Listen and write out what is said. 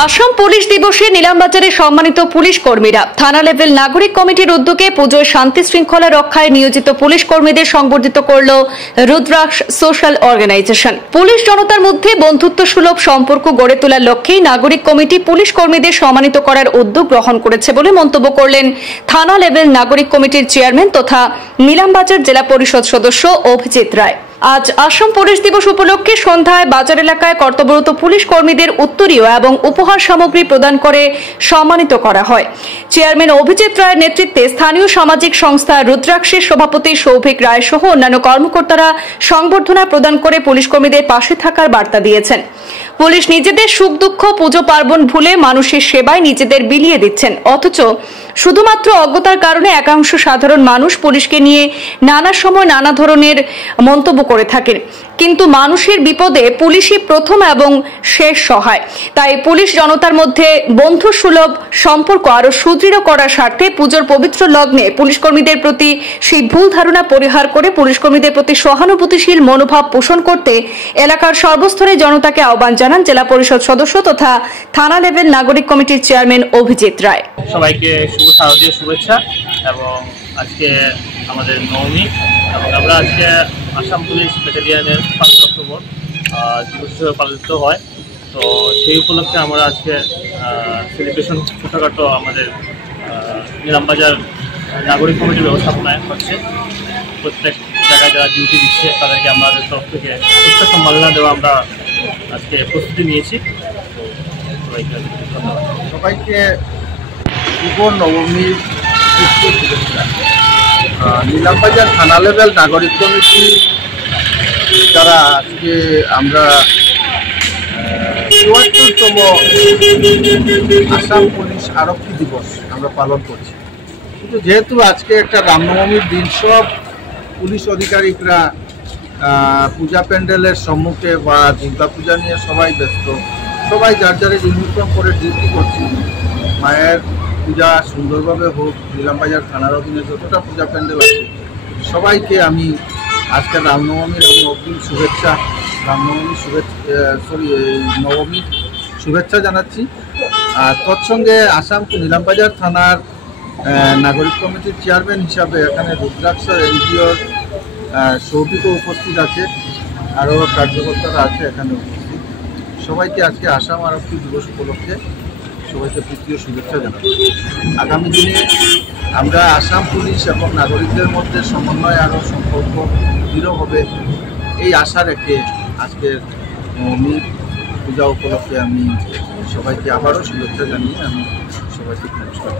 Assam police দিবসে নিলামবাজারে সম্মানিত police কর্মীরা থানা লেভেল নাগরিক কমিটির উদ্যোগে পুজোয় শান্তি শৃঙ্খলা রক্ষায় নিয়োজিত পুলিশ কর্মীদের সংবর্ধিত করল রুদ্রাক্ষ সোশ্যাল অর্গানাইজেশন। পুলিশ জনতার মধ্যে বন্ধুত্ব সুলভ সম্পর্ক গড়ে তোলার লক্ষ্যেই নাগরিক কমিটি পুলিশ কর্মীদের সম্মানিত করার উদ্যোগ গ্রহণ করেছে বলে মন্তব্য করলেন থানা লেভেল নাগরিক কমিটির চেয়ারম্যান তথা নিলামবাজার জেলা পরিষদ সদস্য অভিজিৎ রায়। আজ আসাম পুলিশ দিবস উপলক্ষে সন্ধ্যায় বাজার এলাকায় কর্তব্যরত পুলিশ কর্মীদের উত্তরীয় এবং উপহার সামগ্রী প্রদান করে সম্মানিত করা হয়। চেয়ারম্যান অভিজিৎ রায়ের নেতৃত্বে স্থানীয় সামাজিক সংস্থা রুদ্রাক্ষের সভাপতি সৌভিক রায় সহ অন্যান্য কর্মকর্তারা সংবর্ধনা প্রদান করে পুলিশ কর্মীদের পাশে থাকার বার্তা দিয়েছেন। পুলিশ নিজেদের সুখ দুঃখ পুজো পার্বণ ভুলে মানুষের সেবায় নিজেদের বিলিয়ে দিচ্ছেন, অথচ শুধুমাত্র অজ্ঞতার কারণে একাংশ সাধারণ মানুষ পুলিশকে নিয়ে নানা সময় নানা ধরনের মন্তব্য করে থাকেন, কিন্তু মানুষের বিপদে পুলিশই প্রথম এবং শেষ সহায়। তাই পুলিশ জনতার মধ্যে বন্ধু সুলভ সম্পর্ক আরো সুদৃঢ় করার স্বার্থে পুজোর পবিত্র লগ্নে পুলিশ কর্মীদের প্রতি সেই ভুল ধারণা পরিহার করে পুলিশ কর্মীদের প্রতি সহানুভূতিশীল মনোভাব পোষণ করতে এলাকার সর্বস্তরে জনতাকে আহ্বান জানান জেলা পরিষদ সদস্য তথা থানা লেভেল নাগরিক কমিটির চেয়ারম্যান অভিজিৎ রায়। সবাইকে শুভ শারদীয় শুভেচ্ছা এবং আজকে আমাদের নবমী এবং আমরা আজকে আসাম পুলিশ ব্যাটালিয়নের 5 অক্টোবর দিবস হিসেবে পালিত হয়। তো সেই উপলক্ষে আমরা আজকে সেলিব্রেশন ছোটোখাটো আমাদের নিলামবাজার নাগরিক কমিটির ব্যবস্থাপনায় হচ্ছে। প্রত্যেক জায়গায় যারা ডিউটি দিচ্ছে তাদেরকে আমাদের তরফ থেকে প্রত্যেক সম্মাননা দেওয়া আমরা আজকে প্রস্তুতি নিয়েছি। সবাইকে শুভ নবমীর শুভেচ্ছা। নিলামবাজার থানা লেভেল নাগরিক কমিটি যারা আজকে আমরা ৭৪তম আসাম পুলিশ আরক্ষী দিবস আমরা পালন করছি, কিন্তু যেহেতু আজকে একটা রামনবমীর দিন, সব পুলিশ আধিকারিকরা পূজা প্যান্ডেলের সম্মুখে বা দুর্গা পূজা নিয়ে সবাই ব্যস্ত, সবাই যার যার ইউনিফর্ম করে ডিউটি করছি। মায়ের পূজা সুন্দরভাবে হোক, নিলামবাজার থানার অধীনে যতটা পূজা প্যান্ডেল আছে সবাইকে আমি আজকে রামনবমীর আমি অগ্রিম শুভেচ্ছা, নবমীর শুভেচ্ছা জানাচ্ছি। আর তৎসঙ্গে আসাম নিলামবাজার থানার নাগরিক কমিটির চেয়ারম্যান হিসাবে এখানে রুদ্রাক্ষ এনজিওর সৌভিকও উপস্থিত আছে, আরও কার্যকর্তারা আছে এখানে উপস্থিত। সবাইকে আজকে আসাম আরক্ষী দিবস উপলক্ষে সবাইকে প্রীতীয় শুভেচ্ছা জানাই। আগামী দিনে আমরা আসাম পুলিশ এবং নাগরিকদের মধ্যে সমন্বয় আরও সম্পর্ক দৃঢ় হবে, এই আশা রেখে আজকের নবমী পূজা উপলক্ষে আমি সবাইকে আবারও শুভেচ্ছা জানিয়ে আমি সবাইকে নমস্কার।